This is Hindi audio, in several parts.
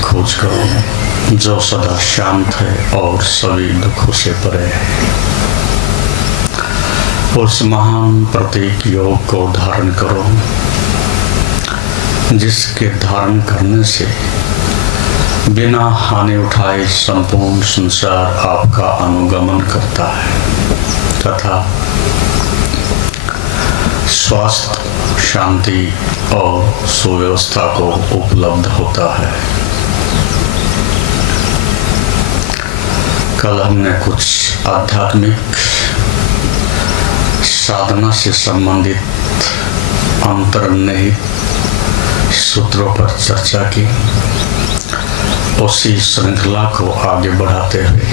खोज करो जो सदा शांत है और सभी दुखों से परे है। उस महान प्रतीक योग को धारण करो जिसके धारण करने से बिना हानि उठाए संपूर्ण संसार आपका अनुगमन करता है तथा स्वास्थ्य, शांति और सुव्यवस्था को उपलब्ध होता है। कल हमने कुछ आध्यात्मिक साधना से संबंधित अंतर्निहित सूत्रों पर चर्चा की। उसी श्रृंखला को आगे बढ़ाते हुए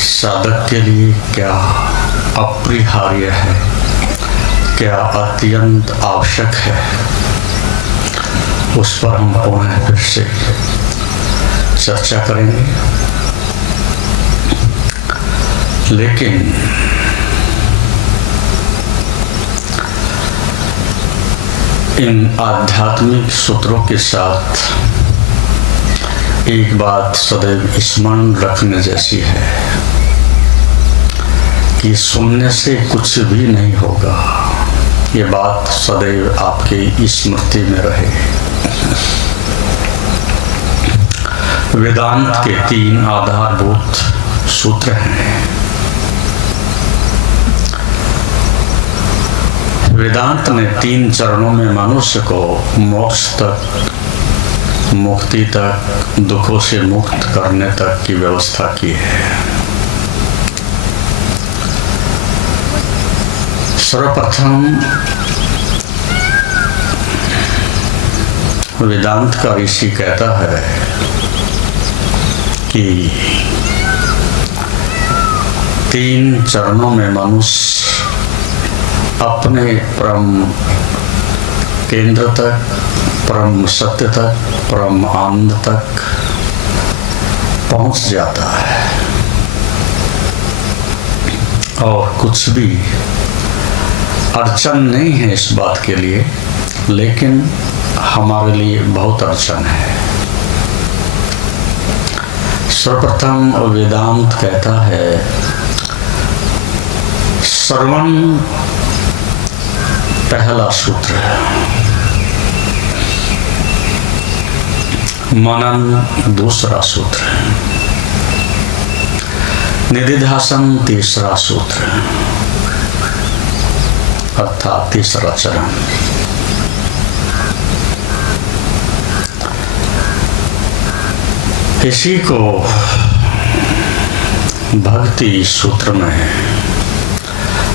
साधक के लिए क्या अपरिहार्य है, क्या अत्यंत आवश्यक है, उस पर हम पुनः फिर से चर्चा करेंगे। लेकिन इन आध्यात्मिक सूत्रों के साथ एक बात सदैव स्मरण रखने जैसी है कि सुनने से कुछ भी नहीं होगा। ये बात सदैव आपकी स्मृति में रहे। वेदांत के 3 आधारभूत सूत्र हैं। वेदांत ने 3 चरणों में मनुष्य को मोक्ष तक, मुक्ति तक, दुखों से मुक्त करने तक की व्यवस्था की है। सर्वप्रथम वेदांत का ऋषि कहता है कि 3 चरणों में मनुष्य अपने परम केंद्र तक, परम सत्य तक, परम आनंद तक पहुंच जाता है और कुछ भी अड़चन नहीं है इस बात के लिए, लेकिन हमारे लिए बहुत अड़चन है। सर्वप्रथम वेदांत कहता है श्रवण पहला सूत्र है, मनन दूसरा सूत्र है, निधिध्यासन तीसरा सूत्र है, अर्थात तीसरा चरण। इसी को भक्ति सूत्र में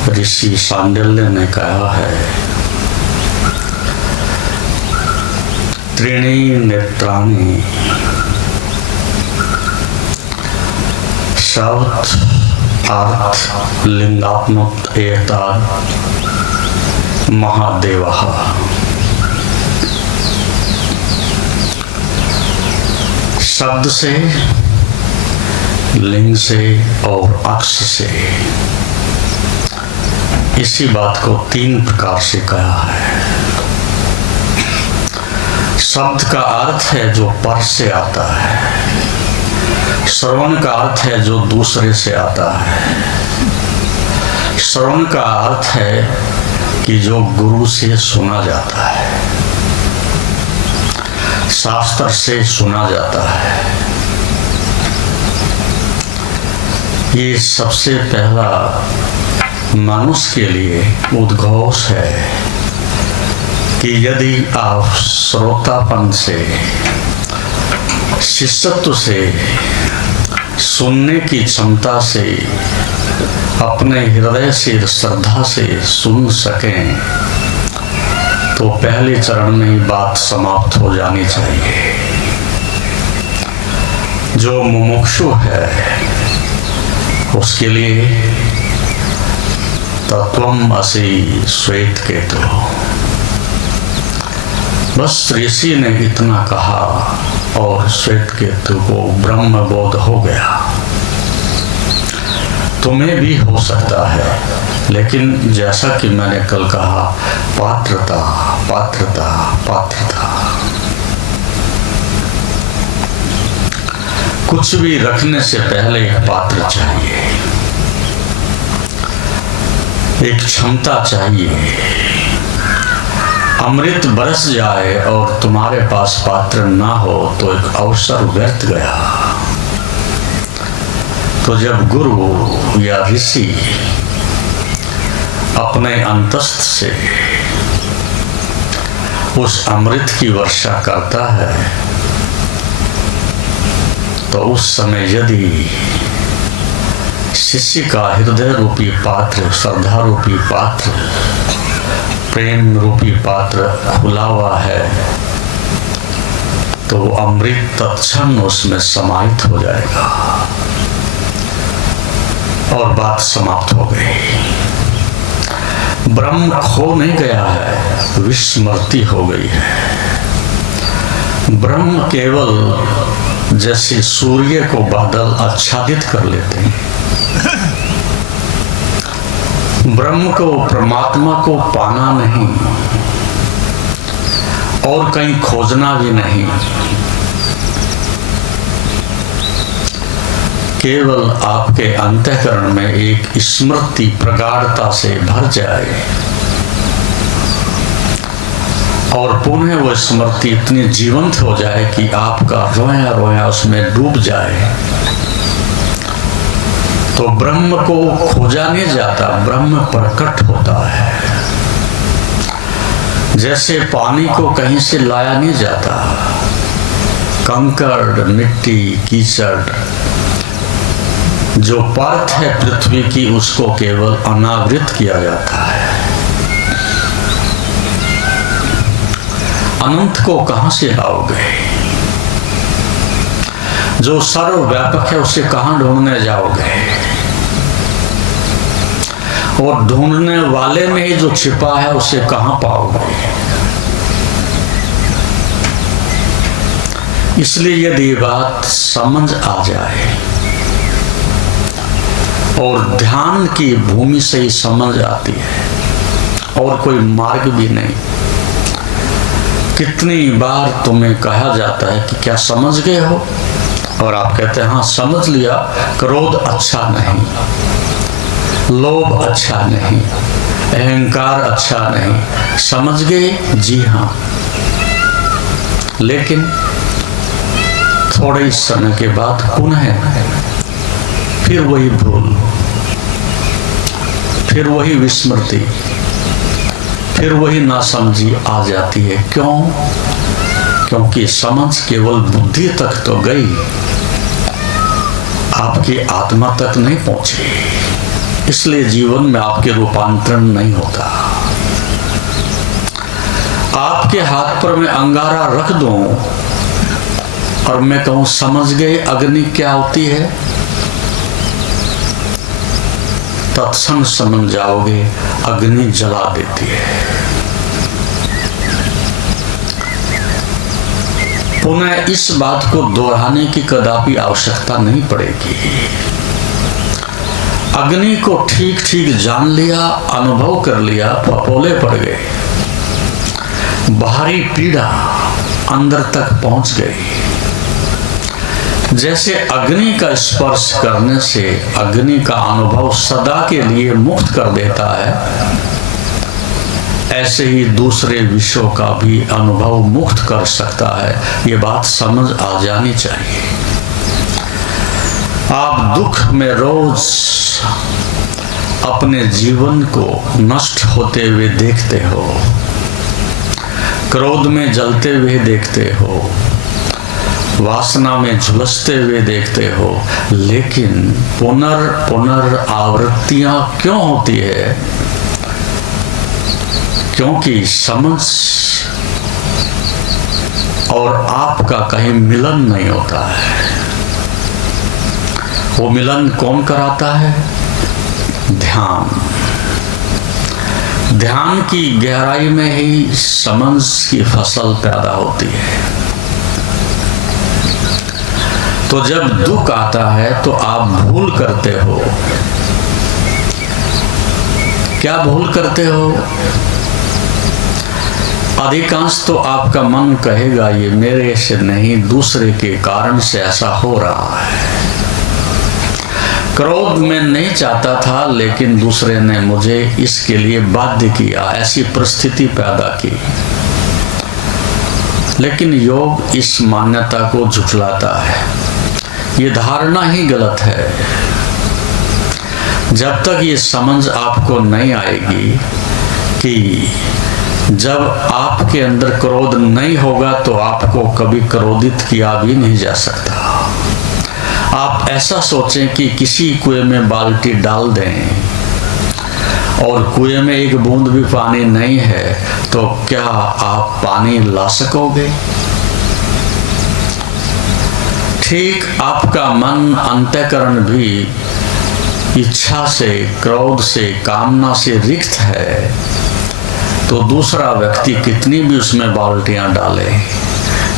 ऋषि सांडिल्य ने कहा है त्रीणि नेत्राणि शब्द अर्थ लिंगात्मक एतद् महादेवः। शब्द से, लिंग से और अक्ष से इसी बात को 3 प्रकार से कहा है। शब्द का अर्थ है जो पर से आता है। श्रवण का अर्थ है जो दूसरे से आता है। श्रवण का अर्थ है कि जो गुरु से सुना जाता है, शास्त्र से सुना जाता है। ये सबसे पहला मनुष्य के लिए उद्घोष है कि यदि आप श्रोतापन से, शिष्यत्व से, सुनने की क्षमता से, अपने हृदय से, श्रद्धा से सुन सकें तो पहले चरण में ही बात समाप्त हो जानी चाहिए। जो मुमुक्षु है उसके लिए तत्वम असि श्वेत केतु, बस ऋषि ने इतना कहा और श्वेत केतु को ब्रह्म बोध हो गया। तुम्हें भी हो सकता है, लेकिन जैसा कि मैंने कल कहा, पात्रता पात्रता पात्रता। कुछ भी रखने से पहले एक पात्र चाहिए, एक क्षमता चाहिए। अमृत बरस जाए और तुम्हारे पास पात्र ना हो तो एक अवसर व्यर्थ गया। तो जब गुरु या ऋषि अपने अंतस्थ से उस अमृत की वर्षा करता है, तो उस समय यदि शिष्य का हृदय रूपी पात्र, श्रद्धा रूपी पात्र, प्रेम रूपी पात्र खुला हुआ है, तो वो अमृत तत्क्षण उसमें समाहित हो जाएगा और बात समाप्त हो गई। ब्रह्म खो नहीं गया है, विस्मृति हो गई है। ब्रह्म केवल जैसे सूर्य को बादल आच्छादित कर लेते हैं, ब्रह्म को, परमात्मा को पाना नहीं और कहीं खोजना भी नहीं, केवल आपके अंतःकरण में एक स्मृति प्रगाढ़ता से भर जाए और पुनः वो स्मृति इतनी जीवंत हो जाए कि आपका रोया रोया उसमें डूब जाए, तो ब्रह्म को खोजा नहीं जाता, ब्रह्म प्रकट होता है। जैसे पानी को कहीं से लाया नहीं जाता, कंकड़, मिट्टी, कीचड़, जो परत है पृथ्वी की, उसको केवल अनावृत किया जाता है। अनंत को कहां से लाओगे? जो सर्वव्यापक है उसे कहां ढूंढने जाओगे? और ढूंढने वाले में ही जो छिपा है उसे कहां पाओगे? इसलिए यदि बात समझ आ जाए और ध्यान की भूमि से ही समझ आती है और कोई मार्ग भी नहीं। कितनी बार तुम्हें कहा जाता है कि क्या समझ गए हो, और आप कहते हैं हाँ समझ लिया। क्रोध अच्छा नहीं, लोभ अच्छा नहीं, अहंकार अच्छा नहीं, समझ गए? जी हाँ। लेकिन थोड़े ही समय के बाद पुनः फिर वही भूल, फिर वही विस्मृति, फिर वही नासमझी आ जाती है। क्यों? क्योंकि समझ केवल बुद्धि तक तो गई, आपकी आत्मा तक नहीं पहुंची। इसलिए जीवन में आपके रूपांतरण नहीं होता। आपके हाथ पर मैं अंगारा रख दूं और मैं कहूं समझ गए अग्नि क्या होती है, तत्क्षण समझ जाओगे अग्नि जला देती है। पुनः इस बात को दोहराने की कदापि आवश्यकता नहीं पड़ेगी। अग्नि को ठीक ठीक जान लिया, अनुभव कर लिया, फपोले पड़ गए, बाहरी पीड़ा अंदर तक पहुंच गई। जैसे अग्नि का स्पर्श करने से अग्नि का अनुभव सदा के लिए मुक्त कर देता है, ऐसे ही दूसरे विषयों का भी अनुभव मुक्त कर सकता है। ये बात समझ आ जानी चाहिए। आप दुख में रोज अपने जीवन को नष्ट होते हुए देखते हो, क्रोध में जलते हुए देखते हो, वासना में झुलसते हुए देखते हो, लेकिन पुनरावृत्तियां क्यों होती है? क्योंकि समझ और आपका कहीं मिलन नहीं होता है। वो मिलन कौन कराता है? ध्यान। ध्यान की गहराई में ही समझ की फसल पैदा होती है। तो जब दुख आता है तो आप भूल करते हो। क्या भूल करते हो? अधिकांश तो आपका मन कहेगा ये मेरे से नहीं, दूसरे के कारण से ऐसा हो रहा है। क्रोध मैं नहीं चाहता था, लेकिन दूसरे ने मुझे इसके लिए बाध्य किया, ऐसी परिस्थिति पैदा की। लेकिन योग इस मान्यता को झुठलाता है। ये धारणा ही गलत है। जब तक ये समझ आपको नहीं आएगी कि जब आपके अंदर क्रोध नहीं होगा तो आपको कभी क्रोधित किया भी नहीं जा सकता। आप ऐसा सोचें कि किसी कुएं में बाल्टी डाल दें और कुएं में एक बूंद भी पानी नहीं है, तो क्या आप पानी ला सकोगे? ठीक आपका मन, अंतःकरण भी इच्छा से, क्रोध से, कामना से रिक्त है, तो दूसरा व्यक्ति कितनी भी उसमें बाल्टियां डाले,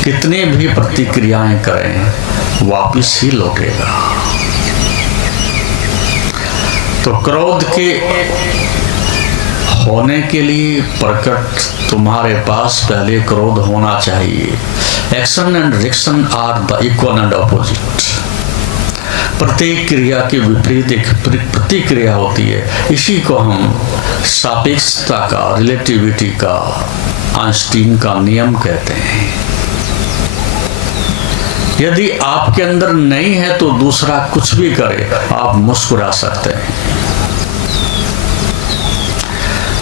कितनी भी प्रतिक्रियाएं करें, वापिस ही लौटेगा। तो क्रोध के होने के लिए प्रकट तुम्हारे पास पहले क्रोध होना चाहिए। Action and reaction are the equal and opposite. प्रत्येक क्रिया के विपरीत एक प्रतिक्रिया होती है। इसी को हम सापेक्षता का, रिलेटिविटी का, आइंस्टीन का नियम कहते हैं। यदि आपके अंदर नहीं है तो दूसरा कुछ भी करे आप मुस्कुरा सकते हैं।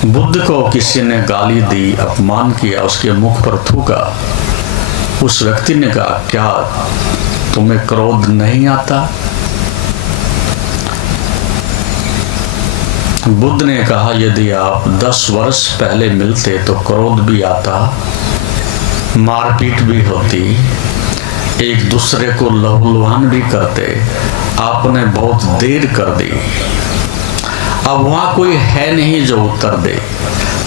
बुद्ध को किसी ने गाली दी, अपमान किया, उसके मुख पर थूका। उस व्यक्ति ने कहा, क्या तुम्हें क्रोध नहीं आता? बुद्ध ने कहा, यदि आप 10 वर्ष पहले मिलते तो क्रोध भी आता, मारपीट भी होती, एक दूसरे को लहूलुहान भी करते। आपने बहुत देर कर दी। अब वहां कोई है नहीं जो उत्तर दे,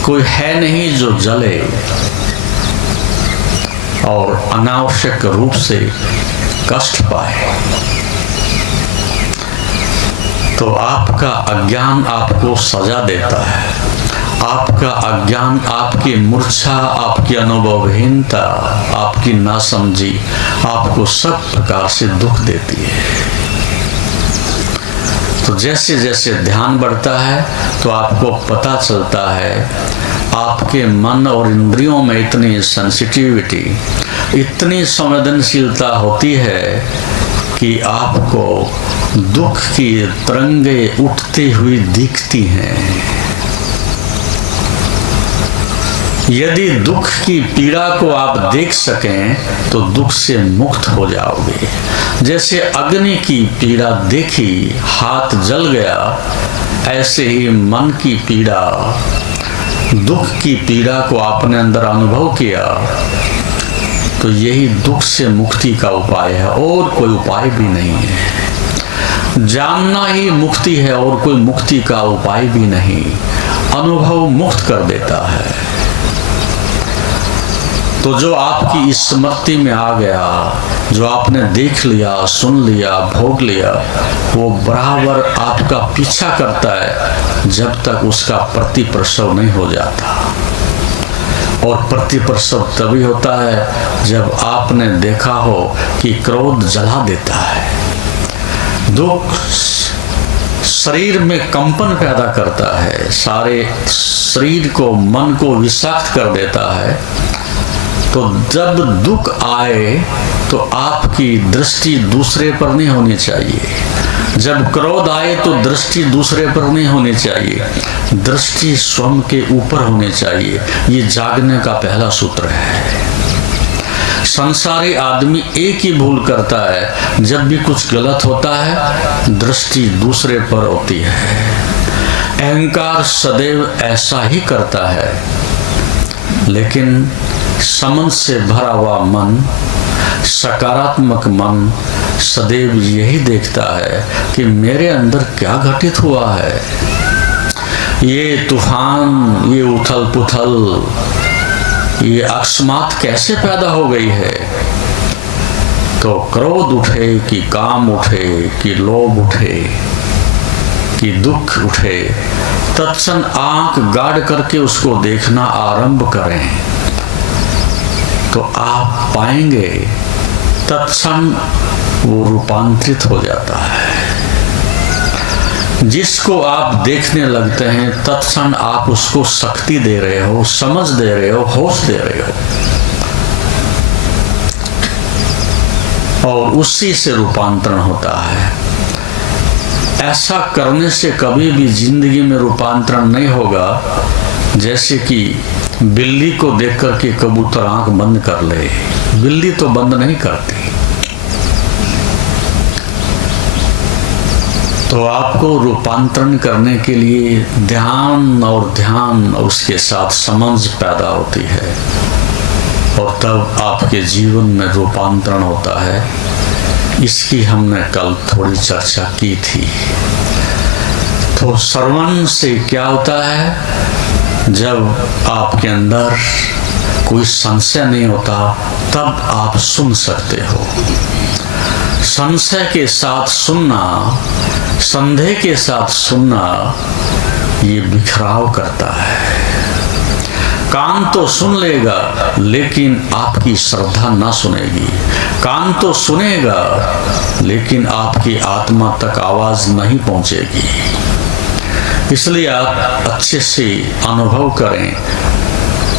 कोई है नहीं जो जले और अनावश्यक रूप से कष्ट पाए। तो आपका अज्ञान आपको सजा देता है। आपका अज्ञान, आपकी मूर्छा, आपकी अनुभवहीनता, आपकी नासमझी आपको सब प्रकार से दुख देती है। तो जैसे जैसे ध्यान बढ़ता है तो आपको पता चलता है आपके मन और इंद्रियों में इतनी सेंसिटिविटी, इतनी संवेदनशीलता होती है कि आपको दुख की तरंगें उठती हुई दिखती हैं। यदि दुख की पीड़ा को आप देख सकें तो दुख से मुक्त हो जाओगे। जैसे अग्नि की पीड़ा देखी, हाथ जल गया, ऐसे ही मन की पीड़ा, दुख की पीड़ा को आपने अंदर अनुभव किया तो यही दुख से मुक्ति का उपाय है, और कोई उपाय भी नहीं है। जानना ही मुक्ति है और कोई मुक्ति का उपाय भी नहीं। अनुभव मुक्त कर देता है। तो जो आपकी स्मृति में आ गया, जो आपने देख लिया, सुन लिया, भोग लिया, वो बराबर आपका पीछा करता है जब तक उसका प्रतिप्रसव नहीं हो जाता। और प्रतिप्रसव तभी होता है जब आपने देखा हो कि क्रोध जला देता है, दुख शरीर में कंपन पैदा करता है, सारे शरीर को, मन को विषाक्त कर देता है। तो जब दुख आए तो आपकी दृष्टि दूसरे पर नहीं होनी चाहिए। जब क्रोध आए तो दृष्टि दूसरे पर नहीं होनी चाहिए, दृष्टि स्वयं के ऊपर होनी चाहिए। ये जागने का पहला सूत्र है। संसारी आदमी एक ही भूल करता है, जब भी कुछ गलत होता है दृष्टि दूसरे पर होती है। अहंकार सदैव ऐसा ही करता है, लेकिन समझ से भरा हुआ मन, सकारात्मक मन सदैव यही देखता है कि मेरे अंदर क्या घटित हुआ है। ये तूफान, ये उथल पुथल, ये अकस्मात कैसे पैदा हो गई है। तो क्रोध उठे कि काम उठे कि लोभ उठे कि दुख उठे, तत्क्षण आंख गाड़ करके उसको देखना आरंभ करें। तो आप पाएंगे तत्क्षण वो रूपांतरित हो जाता है। जिसको आप देखने लगते हैं तत्क्षण आप उसको शक्ति दे रहे हो, समझ दे रहे हो, होश दे रहे हो, और उसी से रूपांतरण होता है। ऐसा करने से कभी भी जिंदगी में रूपांतरण नहीं होगा। जैसे कि बिल्ली को देख करके कबूतर आंख बंद कर ले, बिल्ली तो बंद नहीं करती। तो आपको रूपांतरण करने के लिए ध्यान और उसके साथ समझ पैदा होती है, और तब आपके जीवन में रूपांतरण होता है। इसकी हमने कल थोड़ी चर्चा की थी। तो श्रवण से क्या होता है? जब आपके अंदर कोई संशय नहीं होता तब आप सुन सकते हो। संशय के साथ सुनना, संदेह के साथ सुनना, ये बिखराव करता है। कान तो सुन लेगा लेकिन आपकी श्रद्धा ना सुनेगी। कान तो सुनेगा लेकिन आपकी आत्मा तक आवाज नहीं पहुंचेगी। इसलिए आप अच्छे से अनुभव करें।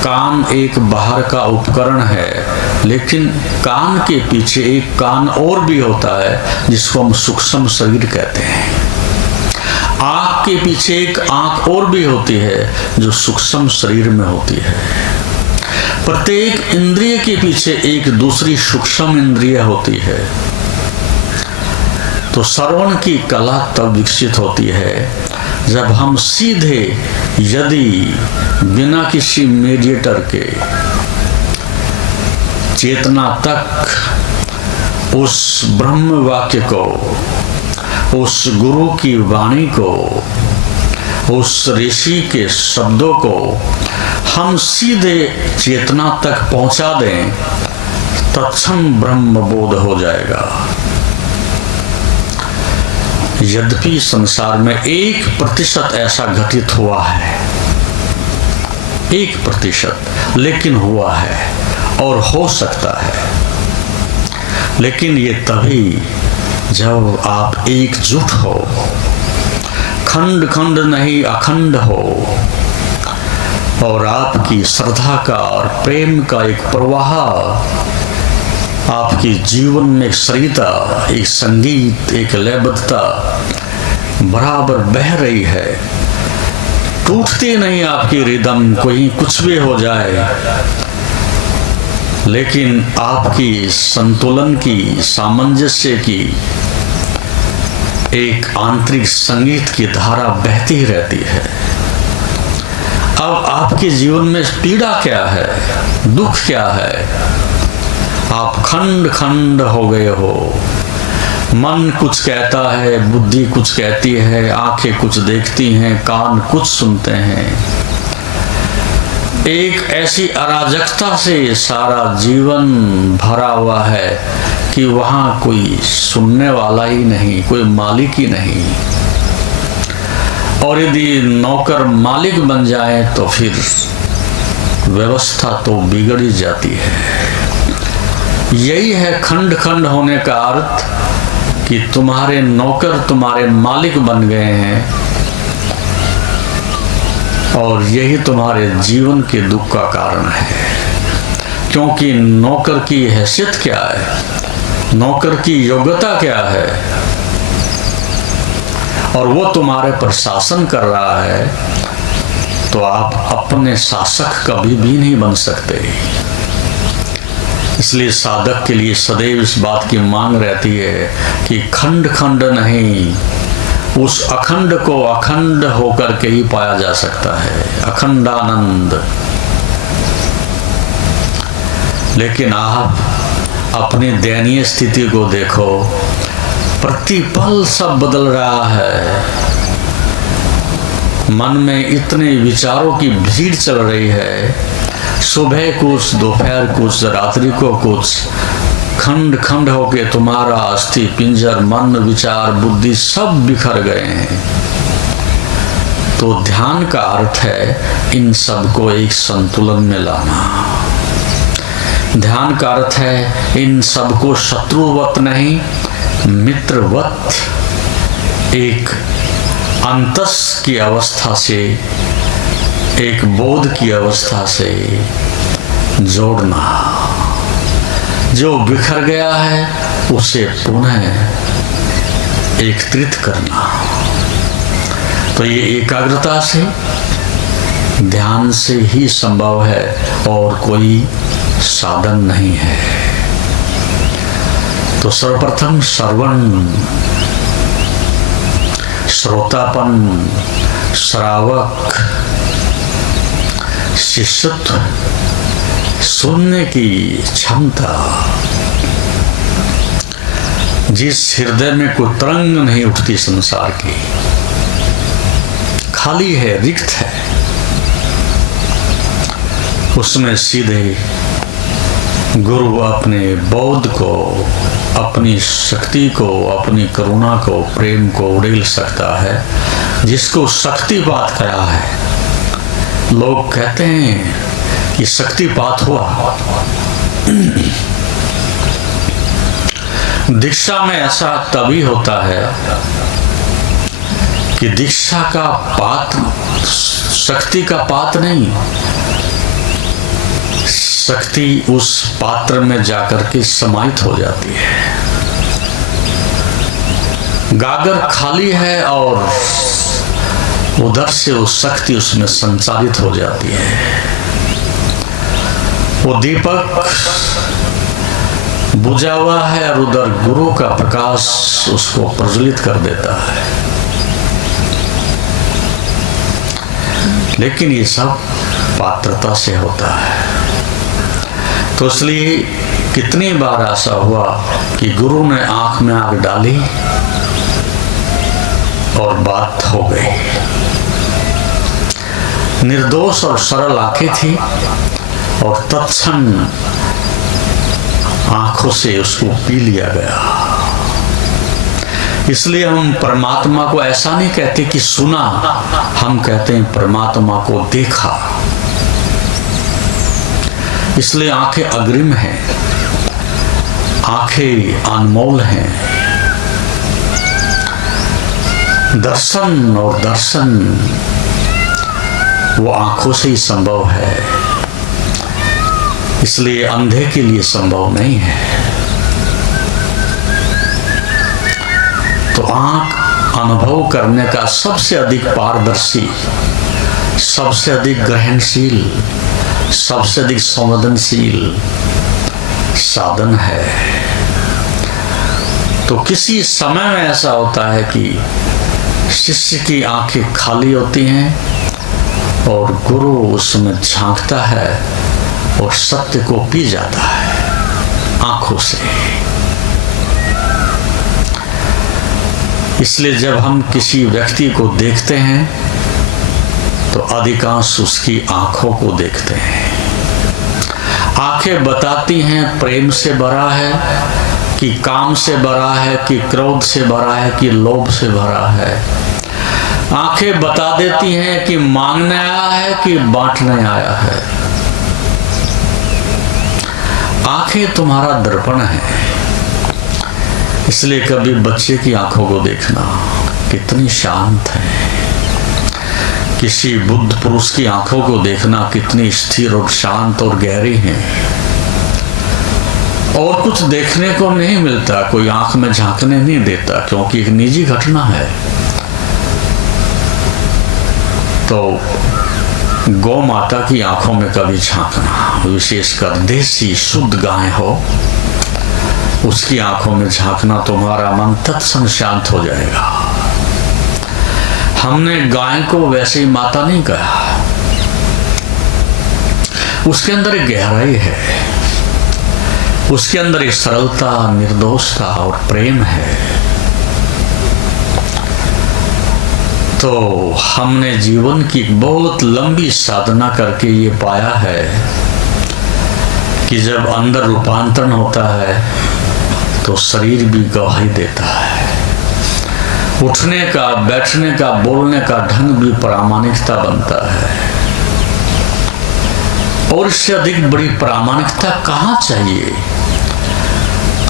कान एक बाहर का उपकरण है, लेकिन कान के पीछे एक कान और भी होता है जिसको हम सूक्ष्म शरीर कहते हैं। आँख के पीछे एक आँख और भी होती है जो सूक्ष्म शरीर में होती है। प्रत्येक इंद्रिय के पीछे एक दूसरी सूक्ष्म इंद्रिय होती है। तो श्रवण की कला तब विकसित होती है जब हम सीधे, यदि बिना किसी मीडिएटर के, चेतना तक उस ब्रह्म वाक्य को, उस गुरु की वाणी को, उस ऋषि के शब्दों को हम सीधे चेतना तक पहुंचा दें, तत्क्षण ब्रह्म बोध हो जाएगा। यद्यपि संसार में 1% ऐसा घटित हुआ है, 1%, लेकिन हुआ है और हो सकता है। लेकिन ये तभी जब आप एकजुट हो, खंड खंड नहीं अखंड हो, और आपकी श्रद्धा का और प्रेम का एक प्रवाह आपके जीवन में, एक सरिता, एक संगीत, एक लयबद्धता बराबर बह रही है। टूटती नहीं आपकी रिदम, कोई कुछ भी हो जाए, लेकिन आपकी संतुलन की, सामंजस्य की एक आंतरिक संगीत की धारा बहती रहती है। अब आपके जीवन में पीड़ा क्या है, दुख क्या है? आप खंड खंड हो गए हो। मन कुछ कहता है, बुद्धि कुछ कहती है, आंखें कुछ देखती हैं, कान कुछ सुनते हैं। एक ऐसी अराजकता से सारा जीवन भरा हुआ है कि वहां कोई सुनने वाला ही नहीं, कोई मालिक ही नहीं। और यदि नौकर मालिक बन जाए तो फिर व्यवस्था तो बिगड़ ही जाती है। यही है खंड खंड होने का अर्थ, कि तुम्हारे नौकर तुम्हारे मालिक बन गए हैं, और यही तुम्हारे जीवन के दुख का कारण है। क्योंकि नौकर की हैसियत क्या है, नौकर की योग्यता क्या है, और वो तुम्हारे पर शासन कर रहा है, तो आप अपने शासक कभी भी नहीं बन सकते। इसलिए साधक के लिए सदैव इस बात की मांग रहती है कि खंड खंड नहीं, उस अखंड को अखंड होकर के ही पाया जा सकता है, अखंडानंद। लेकिन आप अपनी दयनीय स्थिति को देखो, प्रतिपल सब बदल रहा है। मन में इतने विचारों की भीड़ चल रही है, सुबह कुछ, दोपहर कुछ, रात्रि को कुछ, खंड खंड होके तुम्हारा अस्थि पिंजर, मन, विचार, बुद्धि सब बिखर गए हैं। तो ध्यान का अर्थ है इन सब को एक संतुलन में लाना। ध्यान का अर्थ है इन सबको शत्रुवत नहीं, मित्रवत एक अंतस की अवस्था से, एक बोध की अवस्था से जोड़ना। जो बिखर गया है उसे पुनः एकत्रित करना। तो ये एकाग्रता से, ध्यान से ही संभव है और कोई साधन नहीं है। तो सर्वप्रथम श्रवण, श्रोतापन, श्रावक, शिष्यत्व, सुनने की क्षमता। जिस हृदय में कोई तरंग नहीं उठती संसार की, खाली है, रिक्त है, उसमें सीधे गुरु अपने बोध को, अपनी शक्ति को, अपनी करुणा को, प्रेम को उड़ेल सकता है। जिसको शक्तिपात करा है, लोग कहते हैं कि शक्तिपात हुआ। दीक्षा में ऐसा तभी होता है कि दीक्षा का पात, शक्ति का पात नहीं, शक्ति उस पात्र में जाकर के समाहित हो जाती है। गागर खाली है और उधर से वो शक्ति उसमें संचालित हो जाती है। वो दीपक बुझा हुआ है और उधर गुरु का प्रकाश उसको प्रज्वलित कर देता है। लेकिन ये सब पात्रता से होता है। तो इसलिए कितनी बार ऐसा हुआ कि गुरु ने आंख में आग डाली और बात हो गई। निर्दोष और सरल आंखें थी और तत्क्षण आंखों से उसको पी लिया गया। इसलिए हम परमात्मा को ऐसा नहीं कहते कि सुना, हम कहते हैं परमात्मा को देखा। इसलिए आंखें अग्रिम हैं, आंखें अनमोल हैं। दर्शन और दर्शन वो आंखों से ही संभव है, इसलिए अंधे के लिए संभव नहीं है। तो आंख अनुभव करने का सबसे अधिक पारदर्शी, सबसे अधिक ग्रहणशील, सबसे अधिक संवेदनशील साधन है। तो किसी समय में ऐसा होता है कि शिष्य की आंखें खाली होती हैं और गुरु उसमें झांकता है और सत्य को पी जाता है आंखों से। इसलिए जब हम किसी व्यक्ति को देखते हैं तो अधिकांश उसकी आंखों को देखते हैं। आंखें बताती हैं प्रेम से भरा है कि काम से भरा है, कि क्रोध से भरा है, कि लोभ से भरा है। आंखें बता देती हैं कि मांगने आया है कि बांटने आया है। आंखें तुम्हारा दर्पण है। इसलिए कभी बच्चे की आंखों को देखना, कितनी शांत है। किसी बुद्ध पुरुष की आंखों को देखना, कितनी स्थिर और शांत और गहरी हैं। और कुछ देखने को नहीं मिलता, कोई आंख में झांकने नहीं देता, क्योंकि एक निजी घटना है। तो गौ माता की आंखों में कभी झांकना, विशेषकर देसी शुद्ध गाय हो, उसकी आंखों में झांकना, तुम्हारा मन तत्क्षण शांत हो जाएगा। हमने गाय को वैसे ही माता नहीं कहा, उसके अंदर एक गहराई है, उसके अंदर एक सरलता, निर्दोषता और प्रेम है। तो हमने जीवन की बहुत लंबी साधना करके ये पाया है कि जब अंदर रूपांतरण होता है तो शरीर भी गवाही देता है। उठने का, बैठने का, बोलने का ढंग भी प्रामाणिकता बनता है। और इससे अधिक बड़ी प्रामाणिकता कहाँ चाहिए।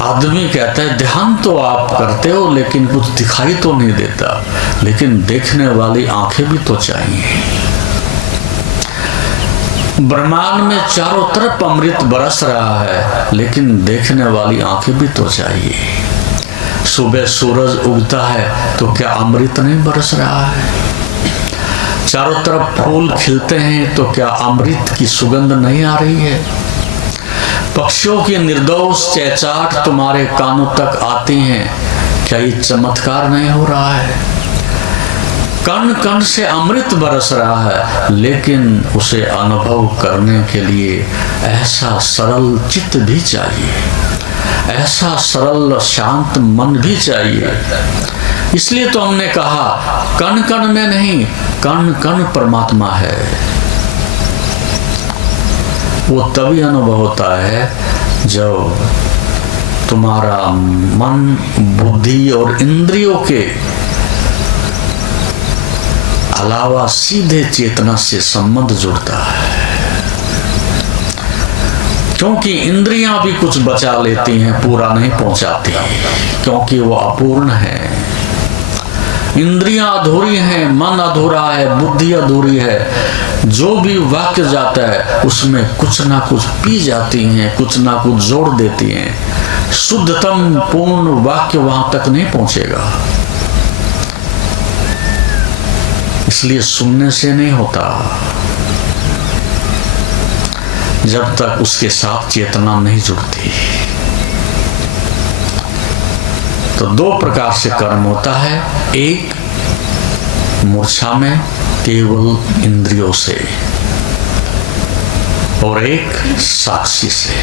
आदमी कहता है ध्यान तो आप करते हो लेकिन कुछ दिखाई तो नहीं देता, लेकिन देखने वाली आंखें भी तो चाहिए। ब्रह्मांड में चारों तरफ अमृत बरस रहा है, लेकिन देखने वाली आंखें भी तो चाहिए। सुबह सूरज उगता है तो क्या अमृत नहीं बरस रहा है? चारों तरफ फूल खिलते हैं तो क्या अमृत की सुगंध नहीं आ रही है? पक्षियों की निर्दोष चहचहाट तुम्हारे कानों तक आती हैं, क्या ये चमत्कार नहीं हो रहा है? कण कण से अमृत बरस रहा है, लेकिन उसे अनुभव करने के लिए ऐसा सरल चित्त भी चाहिए, ऐसा सरल शांत मन भी चाहिए। इसलिए तो हमने कहा कण कण में नहीं, कण कण परमात्मा है। वो तभी अनुभव होता है जब तुम्हारा मन, बुद्धि और इंद्रियों के अलावा सीधे चेतना से संबंध जुड़ता है। क्योंकि इंद्रियां भी कुछ बचा लेती हैं, पूरा नहीं पहुंचाती, क्योंकि वो अपूर्ण है। इंद्रियां अधूरी हैं, मन अधूरा है, बुद्धि अधूरी है। जो भी वाक्य जाता है उसमें कुछ ना कुछ पी जाती हैं, कुछ ना कुछ जोड़ देती हैं। शुद्धतम पूर्ण वाक्य वहां तक नहीं पहुंचेगा। इसलिए सुनने से नहीं होता जब तक उसके साथ चेतना नहीं जुड़ती। तो दो प्रकार से कर्म होता है, एक मूर्छा में केवल इंद्रियों से, और एक साक्षी से।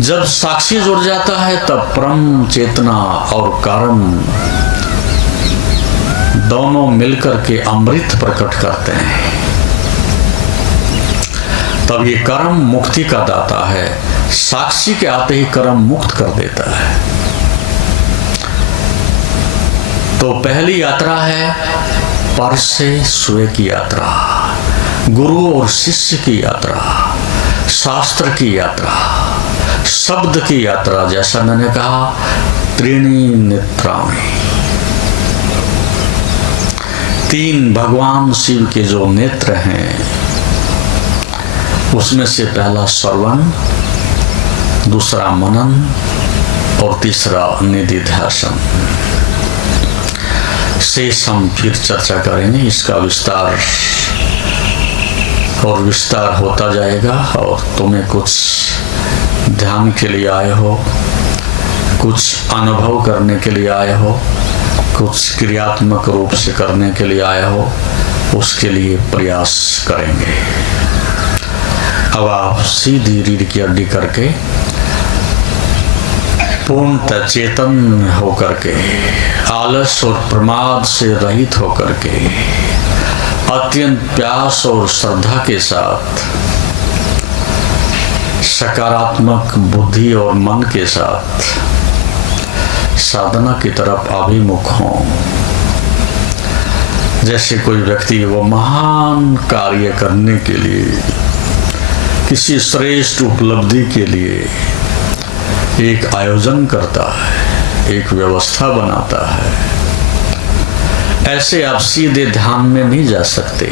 जब साक्षी जुड़ जाता है तब परम चेतना और कर्म दोनों मिलकर के अमृत प्रकट करते हैं। तब ये कर्म मुक्ति का दाता है। साक्षी के आते ही कर्म मुक्त कर देता है। तो पहली यात्रा है पर से स्वे की यात्रा, गुरु और शिष्य की यात्रा, शास्त्र की यात्रा, शब्द की यात्रा। जैसा मैंने कहा त्रीणि नेत्राणि, तीन भगवान शिव के जो नेत्र हैं, उसमें से पहला श्रवण, दूसरा मनन और तीसरा निधिध्यासन। शेष हम फिर चर्चा करेंगे। इसका विस्तार और विस्तार होता जाएगा। और तुम्हें कुछ ध्यान के लिए आए हो, कुछ अनुभव करने के लिए आए हो, कुछ क्रियात्मक रूप से करने के लिए आए हो, उसके लिए प्रयास करेंगे। अब आप सीधी रीढ़ की हड्डी करके पूर्णतः चेतन होकर के, आलस और प्रमाद से रहित होकर के, अत्यंत प्यास और श्रद्धा के साथ, सकारात्मक बुद्धि और मन के साथ साधना की तरफ अभिमुख हों। जैसे कोई व्यक्ति वो महान कार्य करने के लिए, किसी श्रेष्ठ उपलब्धि के लिए एक आयोजन करता है, एक व्यवस्था बनाता है। ऐसे आप सीधे ध्यान में नहीं जा सकते।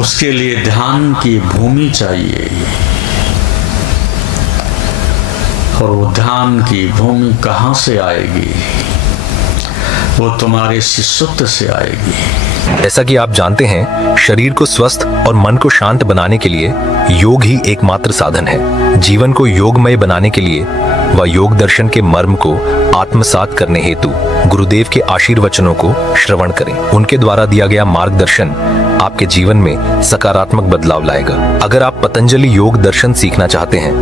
उसके लिए ध्यान की भूमि चाहिए, और वो ध्यान की भूमि कहाँ से आएगी? वो तुम्हारे शिष्यत्व से आएगी। जैसा कि आप जानते हैं, शरीर को स्वस्थ और मन को शांत बनाने के लिए योग ही एकमात्र साधन है। जीवन को योगमय बनाने के लिए व योग दर्शन के मर्म को आत्मसात करने हेतु गुरुदेव के आशीर्वचनों को श्रवण करें। उनके द्वारा दिया गया मार्गदर्शन आपके जीवन में सकारात्मक बदलाव लाएगा। अगर आप पतंजलि योग दर्शन सीखना चाहते हैं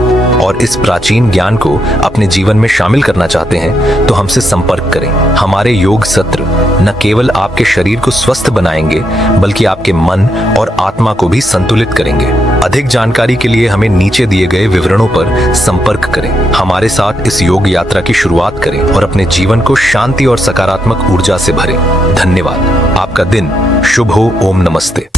और इस प्राचीन ज्ञान को अपने जीवन में शामिल करना चाहते हैं तो हमसे संपर्क करें। हमारे योग सत्र न केवल आपके शरीर को स्वस्थ बनाएंगे बल्कि आपके मन और आत्मा को भी संतुलित करेंगे। अधिक जानकारी के लिए हमें नीचे दिए गए विवरणों पर संपर्क करें। हमारे साथ इस योग यात्रा की शुरुआत करें और अपने जीवन को शांति और सकारात्मक ऊर्जा से भरें। धन्यवाद। आपका दिन शुभ हो। ओम नमस्ते।